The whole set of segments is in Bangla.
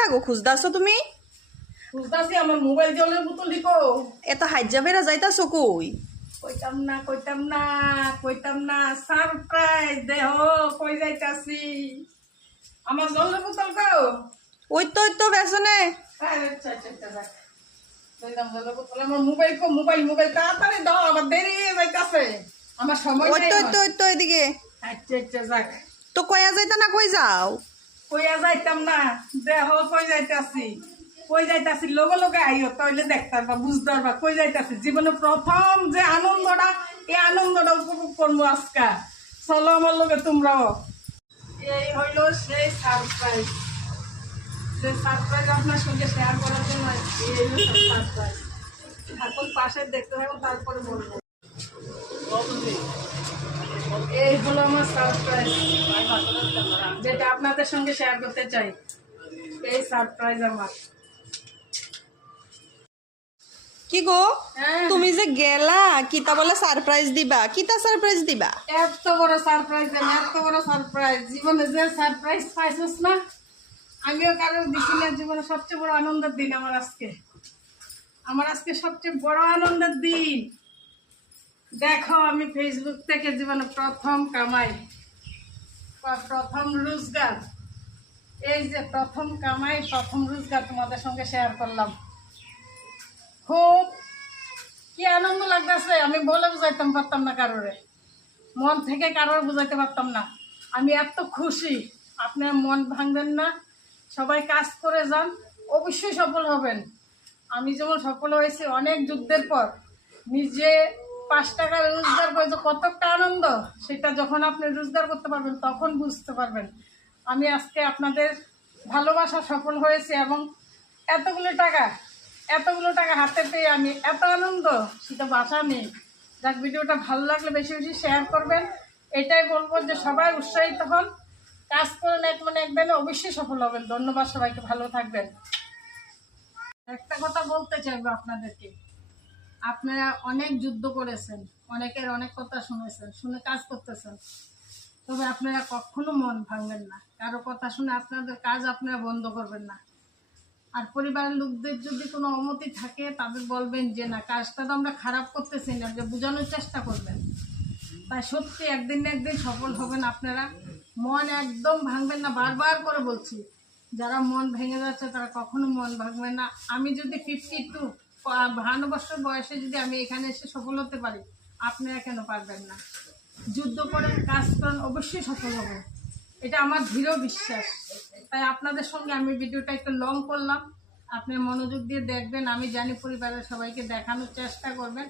থাকো খুঁজদাছো তুমি? আমার মোবাইল জলের বোতল লিখো। এত হাজ্জা বেড়া যাইতাছো কই কইতাম না কইতাম না কইতাম না সারপ্রাইজ দেহ কই যাইতাছি। আমার জলের বোতল কও ওই তো ওই তো বেসনে আরে রাখ। লইলাম জলের বোতল আমার মোবাইল কো মোবাইল মোবাইল তাড়াতাড়ি দাও আমার দেরি হয়ে যাইতাছে। আমার সময় ওই তো ওই তো ওই তো এদিকে। আচ্ছা আচ্ছা যাক। তো কয়া যাইতা না কই যাও। কইয়া যাইতাম না দেহ কই যাইতাছি? কই যাইতাছি? লগে লগে আইও তাইলে দেখতাম বা বুঝতে পারবা কই যাইতাছি? জীবনে প্রথম যে আনন্দটা, এই আনন্দটা উপভোগ করব আজকা। চলো আমার লগে তোমরাও। এই হইল সেই সারপ্রাইজ যে সারপ্রাইজ আপনার সঙ্গে শেয়ার করার এখন পাশে দেখতে থাকুন তারপরে বলব। এই হলো আমার সারপ্রাইজ যেটা আপনাদের সঙ্গে শেয়ার করতে চাই এই সারপ্রাইজ আমার। কি গো? হ্যাঁ। তুমি যে গেলা কিতা বলে সারপ্রাইজ দিবা? কিতা সারপ্রাইজ দিবা? এত বড় সারপ্রাইজ দেন এত বড় সারপ্রাইজ জীবনে যে সারপ্রাইজ পাইছিস না আমিও কারও দিছি না জীবনে সবচেয়ে বড় আনন্দের দিন আমার আজকে। আমার আজকে সবচেয়ে বড় আনন্দের দিন। দেখো, আমি ফেসবুক থেকে জীবনে প্রথম কামাই। বা প্রথম রোজগার। এই যে প্রথম কামাই, প্রথম রোজগার তোমাদের সঙ্গে শেয়ার করলাম। খুব কি আনন্দ লাগতেছে, আমি বলে বুঝাইতাম পারতাম না কারোরে। মন থেকে কারোর বুঝাইতে পারতাম না। আমি এত খুশি, আপনার মন ভাঙবেন না। সবাই কাজ করে যান, অবশ্যই সফল হবেন। আমি যেমন সফল হয়েছি অনেক যুদ্ধের পর, নিজে পাঁচ টাকা রোজগার করে যে কতটা আনন্দ, সেটা যখন আপনি রোজগার করতে পারবেন, তখন বুঝতে পারবেন। আমি আজকে আপনাদের ভালোবাসা সফল হয়েছে এবং এতগুলো টাকা এতগুলো টাকা হাতে পেয়ে আমি এত আনন্দ, সেটা বাসা নেই। যাক, ভিডিওটা ভালো লাগলে বেশি বেশি শেয়ার করবেন। এটাই বলব যে সবাই উৎসাহিত হন। কাজ করেন এক মানে একদিনে অবশ্যই সফল হবেন। ধন্যবাদ সবাইকে, ভালো থাকবেন। একটা কথা বলতে চাইব আপনাদেরকে। আপনারা অনেক যুদ্ধ করেছেন, অনেকের অনেক কথা শুনেছেন, শুনে কাজ করতেছেন। তবে আপনারা কখনো মন ভাঙবেন না। কারও কথা শুনে আপনাদের কাজ আপনারা বন্ধ করবেন না। আর পরিবারের লোকদের যদি কোনো অমতি থাকে, তাদের বলবেন যে, না, কাজটা তো আমরা খারাপ করতেছি না যে বোঝানোর চেষ্টা করবেন। তাই সত্যি একদিন না একদিন সফল হবেন আপনারা। মন একদম ভাঙবেন না। বারবার করে বলছি, যারা মন ভেঙে যাচ্ছে, তারা কখনো মন ভাঙবে না। আমি যদি ফিফটি টু বাহান্ন বছর বয়সে যদি আমি এখানে এসে সফল হতে পারি, আপনারা কেন পারবেন না? যুদ্ধ করে কাজ করেন, অবশ্যই সফল হবেন এটা আমার দৃঢ় বিশ্বাস। তাই আপনাদের সঙ্গে আমি ভিডিওটা একটু লং করলাম। আপনি মনোযোগ দিয়ে দেখবেন, আমি জানি পরিবারের সবাইকে দেখানোর চেষ্টা করবেন।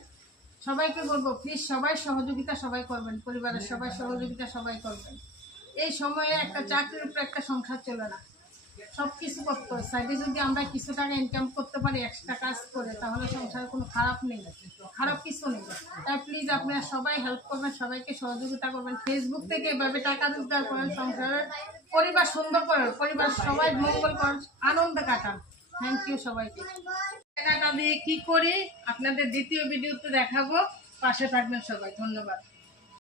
সবাইকে বলব প্লিজ সবাই সহযোগিতা সবাই করবেন, পরিবারের সবাই সহযোগিতা সবাই করবেন। এই সময়ে একটা চাকরির উপর একটা সংসার চলে না। সব কিছু করতে হয় সাইডে যদি আমরা কিছু টাকা ইনকাম করতে পারি এক্সট্রা কাজ করে, তাহলে সংসারে কোনো খারাপ নেই। খারাপ কিছু নেই। তাই প্লিজ আপনারা সবাই হেল্প করবেন, সবাইকে সহযোগিতা করবেন। ফেসবুক থেকে এভাবে টাকা রোজগার করেন, সংসারের পরিবার সুন্দর করেন, পরিবার সবাই মঙ্গল করেন, আনন্দ কাটান। থ্যাংক ইউ সবাইকে। টাকাটা দিয়ে কি করি? আপনাদের দ্বিতীয় ভিডিওতে দেখাবো। পাশে থাকবেন সবাই। ধন্যবাদ।